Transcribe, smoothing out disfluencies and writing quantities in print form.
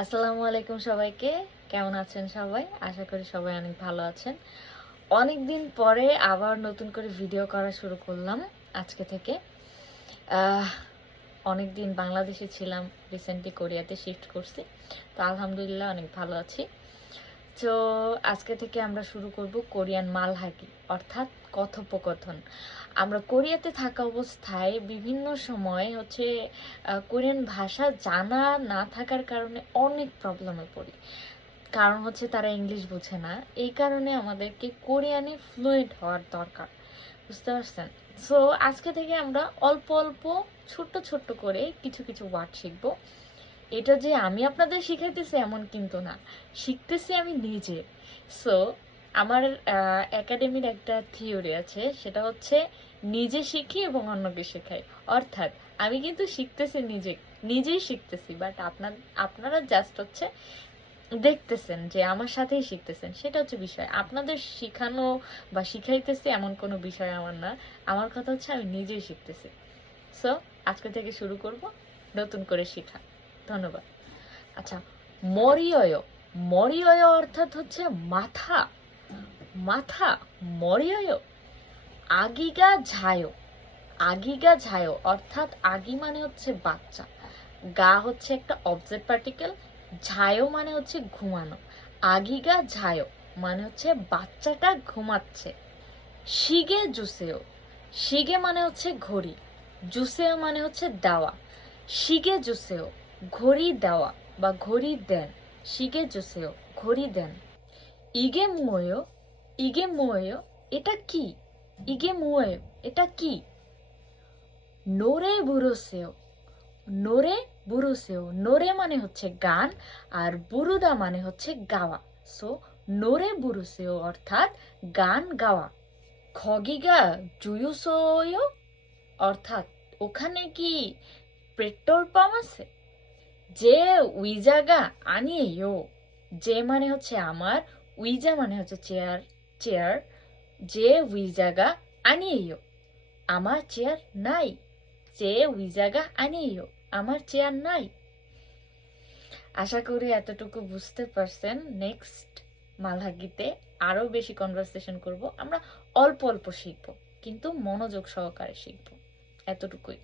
আসসালামু আলাইকুম সবাইকে। কেমন আছেন সবাই? আশা করি সবাই অনেক ভালো আছেন। অনেক দিন পরে আবার নতুন করে ভিডিও করা শুরু করলাম আজকে থেকে। আহ অনেক দিন বাংলাদেশে ছিলাম, রিসেন্টলি কোরিয়াতে শিফট করছি। তো আলহামদুলিল্লাহ অনেক ভালো আছি। তো আজকে থেকে আমরা শুরু করব কোরিয়ান মালহাকি, অর্থাৎ কথোপকথন। আমরা কোরিয়াতে থাকা অবস্থায় বিভিন্ন সময় কোরিয়ান ভাষা জানা না থাকার কারণে অনেক প্রবলেমে পড়ি। কারণ তারা ইংলিশ বোঝে না, এই কারণে আমাদেরকে কোরিয়ানে ফ্লুয়েন্ট হওয়ার দরকার। বুঝতে পারছেন? সো আজকে থেকে আমরা অল্প অল্প ছোট্ট ছোট্ট করে কিছু কিছু ওয়ার্ড শিখবো। এটা যে আমি আপনাদের শিখাইতেছি এমন কিন্তু না, শিখতেছি আমি নিজে। সো আমার একাডেমির একটা থিওরি আছে, সেটা হচ্ছে নিজে শিখি এবং অন্যকে শেখাই। অর্থাৎ আমি কিন্তু শিখতেছি নিজেই শিখতেছি, বাট আপনারা জাস্ট দেখতেছেন যে আমার সাথেই শিখতেছেন, সেটা হচ্ছে বিষয়। আপনাদের শিখানো বা শিখাইতেছি এমন কোনো বিষয় আমার না। আমার কথা হচ্ছে আমি নিজেই শিখতেছি। সো আজকে থেকে শুরু করব নতুন করে শেখা। ধন্যবাদ। আচ্ছা, মরিয়য়। মরিয়য় অর্থাৎ হচ্ছে মাথা। মাথা, মরিয়য়। আগিগা ঝায়ো। আগিগা ঝায়ো অর্থাৎ আগি মানে হচ্ছে বাচ্চা, গা হচ্ছে একটা অবজেক্ট পার্টিকেল, ঝায়ো মানে হচ্ছে ঘুমানো। আগিগা ঝায়ো মানে হচ্ছে বাচ্চাটা ঘুমাচ্ছে। শিগে জুসেও। শিগে মানে হচ্ছে ঘড়ি, জুসেও মানে হচ্ছে দেওয়া। শিগে জুসেও ঘড়ি দেওয়া বা ঘড়ি দেন। শিগে জুসেও ঘড়ি দেন। ইগে মুয়েও। ইগে মুয়েও এটা কি? ইগে মুয়েও এটা কি? নোরে বুরোসেও। নোরে বুরুসেও। নোরে মানে হচ্ছে গান, আর বুরুদা মানে হচ্ছে গাওয়া। সো নোরে বুরুসেও অর্থাৎ গান গাওয়া। খগিগা জুয়ুসোয় অর্থাৎ ওখানে কি পেট্রোল পাম্প আছে? যে উইজাগা আনিয়েও। যে মানে হচ্ছে আমার, উইজা মানে হচ্ছে চেয়ার। চেয়ার। যে উইজাগা আনিয়েও আমার চেয়ার নাই। যে উইজাগা আনিয়েও আমার চেয়ার নাই। আশা করি এতটুকু বুঝতে পারছেন। নেক্সট মালহাগিতে আরো বেশি কনভারসেশন করব। আমরা অল্প অল্প শিখবো, কিন্তু মনোযোগ সহকারে শিখবো। এতটুকুই।